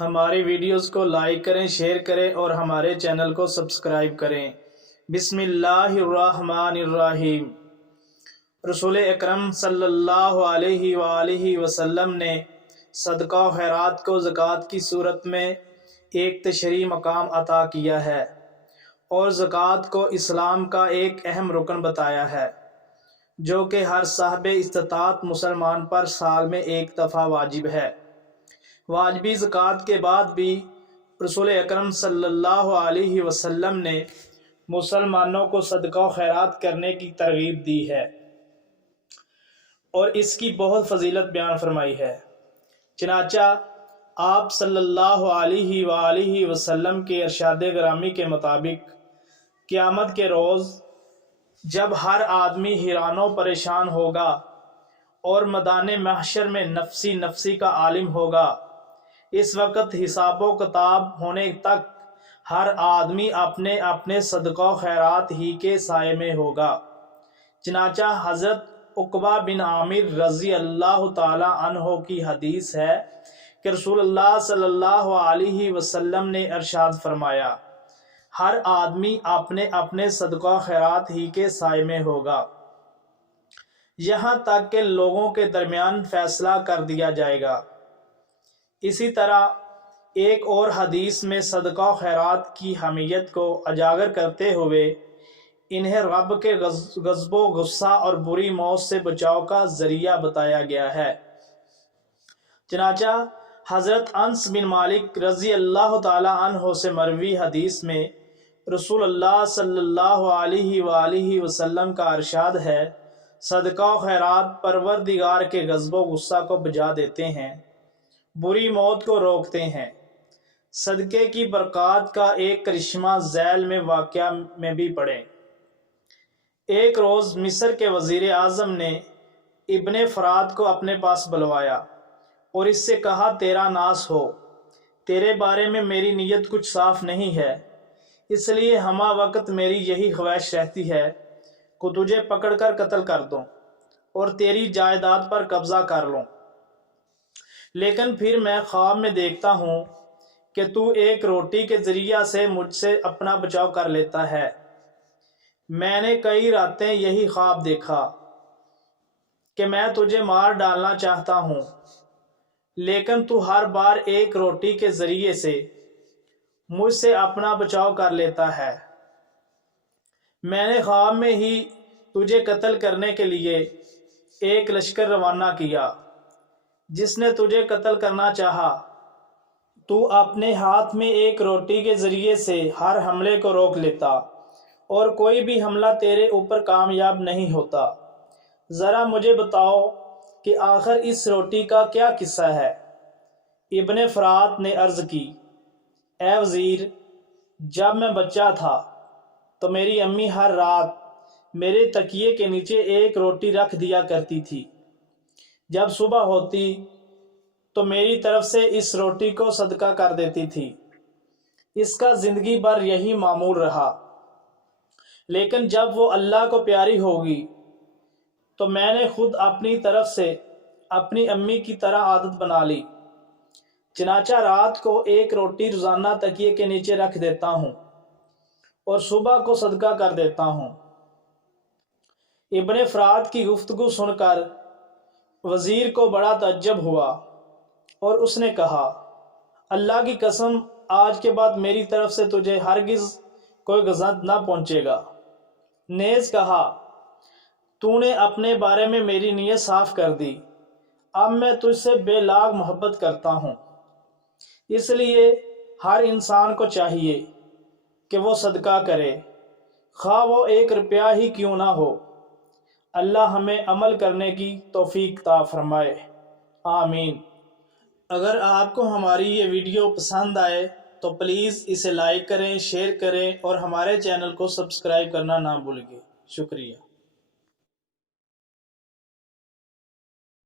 ہماری ویڈیوز کو لائک کریں، شیئر کریں اور ہمارے چینل کو سبسکرائب کریں۔ بسم اللہ الرحمن الرحیم۔ رسول اکرم صلی اللہ علیہ وآلہ وسلم نے صدقہ و خیرات کو زکوٰۃ کی صورت میں ایک تشریعی مقام عطا کیا ہے اور زکوٰۃ کو اسلام کا ایک اہم رکن بتایا ہے، جو کہ ہر صاحب استطاعت مسلمان پر سال میں ایک دفعہ واجب ہے۔ واجبی زکوٰۃ کے بعد بھی رسول اکرم صلی اللہ علیہ وسلم نے مسلمانوں کو صدقہ و خیرات کرنے کی ترغیب دی ہے اور اس کی بہت فضیلت بیان فرمائی ہے۔ چنانچہ آپ صلی اللہ علیہ وآلہ وسلم کے ارشاد گرامی کے مطابق قیامت کے روز جب ہر آدمی حیران و پریشان ہوگا اور میدان محشر میں نفسی نفسی کا عالم ہوگا، اس وقت حساب و کتاب ہونے تک ہر آدمی اپنے اپنے صدقہ و خیرات ہی کے سائے میں ہوگا۔ چنانچہ حضرت عقبہ بن عامر رضی اللہ تعالی عنہ کی حدیث ہے کہ رسول اللہ صلی اللہ علیہ وسلم نے ارشاد فرمایا، ہر آدمی اپنے اپنے صدقہ و خیرات ہی کے سائے میں ہوگا، یہاں تک کہ لوگوں کے درمیان فیصلہ کر دیا جائے گا۔ اسی طرح ایک اور حدیث میں صدقہ و خیرات کی اہمیت کو اجاگر کرتے ہوئے انہیں رب کے غضب و غصہ اور بری موت سے بچاؤ کا ذریعہ بتایا گیا ہے۔ چنانچہ حضرت انس بن مالک رضی اللہ تعالی عنہ سے مروی حدیث میں رسول اللہ صلی اللہ علیہ وآلہ وسلم کا ارشاد ہے، صدقہ و خیرات پروردگار کے غضب و غصہ کو بجا دیتے ہیں، بری موت کو روکتے ہیں۔ صدقے کی برکات کا ایک کرشمہ ذیل میں واقعہ میں بھی پڑھیں۔ ایک روز مصر کے وزیر اعظم نے ابن فرات کو اپنے پاس بلوایا اور اس سے کہا، تیرا ناس ہو، تیرے بارے میں میری نیت کچھ صاف نہیں ہے، اس لیے ہمہ وقت میری یہی خواہش رہتی ہے کہ تجھے پکڑ کر قتل کر دوں اور تیری جائیداد پر قبضہ کر لوں، لیکن پھر میں خواب میں دیکھتا ہوں کہ تو ایک روٹی کے ذریعہ سے مجھ سے اپنا بچاؤ کر لیتا ہے۔ میں نے کئی راتیں یہی خواب دیکھا کہ میں تجھے مار ڈالنا چاہتا ہوں، لیکن تو ہر بار ایک روٹی کے ذریعے سے مجھ سے اپنا بچاؤ کر لیتا ہے۔ میں نے خواب میں ہی تجھے قتل کرنے کے لیے ایک لشکر روانہ کیا، جس نے تجھے قتل کرنا چاہا۔ تو اپنے ہاتھ میں ایک روٹی کے ذریعے سے ہر حملے کو روک لیتا اور کوئی بھی حملہ تیرے اوپر کامیاب نہیں ہوتا۔ ذرا مجھے بتاؤ کہ آخر اس روٹی کا کیا قصہ ہے؟ ابن فرات نے عرض کی، اے وزیر، جب میں بچہ تھا تو میری امی ہر رات میرے تکیے کے نیچے ایک روٹی رکھ دیا کرتی تھی۔ جب صبح ہوتی تو میری طرف سے اس روٹی کو صدقہ کر دیتی تھی۔ اس کا زندگی بھر یہی معمول رہا، لیکن جب وہ اللہ کو پیاری ہوگی تو میں نے خود اپنی طرف سے اپنی امی کی طرح عادت بنا لی، چنانچہ رات کو ایک روٹی روزانہ تکیے کے نیچے رکھ دیتا ہوں اور صبح کو صدقہ کر دیتا ہوں۔ ابن فرات کی گفتگو سن کر وزیر کو بڑا تعجب ہوا اور اس نے کہا، اللہ کی قسم، آج کے بعد میری طرف سے تجھے ہرگز کوئی غضب نہ پہنچے گا۔ نیز کہا، تو نے اپنے بارے میں میری نیت صاف کر دی، اب میں تجھ سے بے لاگ محبت کرتا ہوں۔ اس لیے ہر انسان کو چاہیے کہ وہ صدقہ کرے، خواہ وہ 1 روپیہ ہی کیوں نہ ہو۔ اللہ ہمیں عمل کرنے کی توفیق عطا فرمائے، آمین۔ اگر آپ کو ہماری یہ ویڈیو پسند آئے تو پلیز اسے لائک کریں، شیئر کریں اور ہمارے چینل کو سبسکرائب کرنا نہ بھولیں۔ شکریہ۔